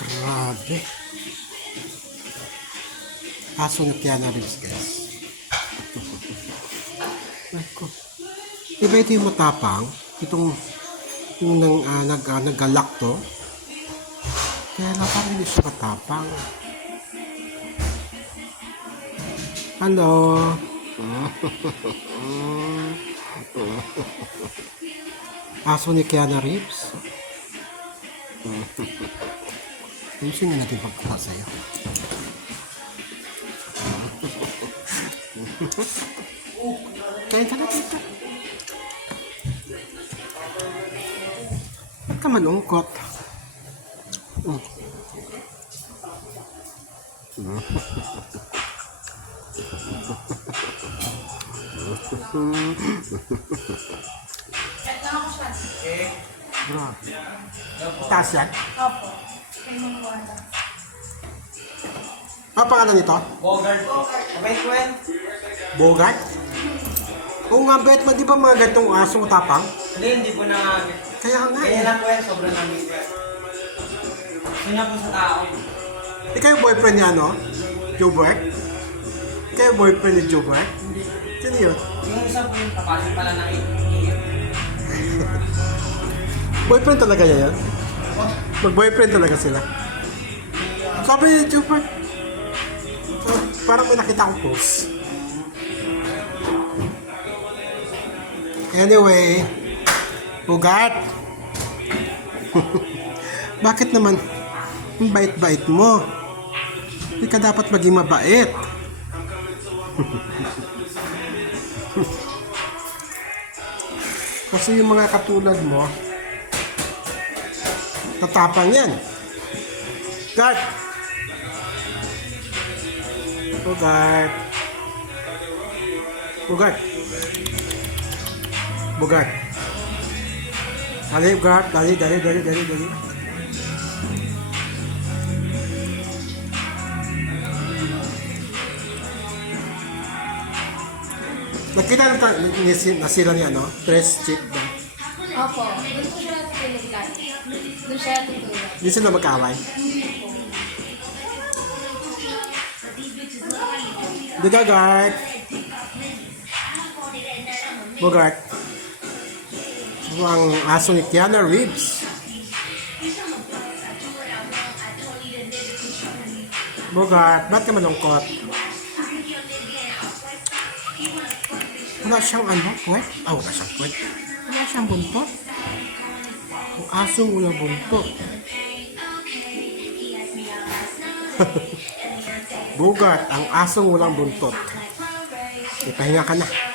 Grabe. Aso ni Kiana Reeves, guys. Ay ko. Iba ito yung matapang. Itong yung nang, ah, nag, ah, naggalak to. Kaya lang parang hindi siya matapang. Hello. Aso ni Kiana Reeves. Ayusin na natin pagkuha sa'yo. Kain ka na dito. Ba't ka malungkot? Mm. Bro. Taas yan? Opo. Kay Mamuada. Ano pangalan nito? Bogart. Wait, wait. Bogart? Oo nga, bet mo, di ba mga ganitong asong tapang? Hindi, hindi po nangagit. Kaya nga Kaya eh. lang po yan, sobrang namin po yan. Po sa tao. Ikaw yung boyfriend niya, no? Jobert? Ikaw yung boyfriend ni Jobert? Sino yun? Yung isa po yung kapasin pala ingit. Boyfriend talaga niya yun? Mag-boyfriend talaga sila. Sabi ni Jobert, ah, parang may nakita akong post. Anyway, Bogart. Bakit naman ang bait-bait mo? Hindi ka dapat maging mabait. Kasi yung mga katulad mo, tatapang yan. Guard! Bogart. Bogart. Bogart. Dali, Bogart. Dali, dali, dali, dali, dali. Nakita na, na niya, no? Press check ba? Opo. Natutulog lagi. Doon siya natutulog. Hindi sila magkaaway. Diga, guard. Bogart. Ito ang aso ni Keanu Reeves. Bogart, ba't ka malungkot? Wala siyang ano, kwet? Ah, wala siyang kwet. Wala siyang buntot. Aso walang buntot. Bogart, ang asong walang buntot. Ipahinga ka na.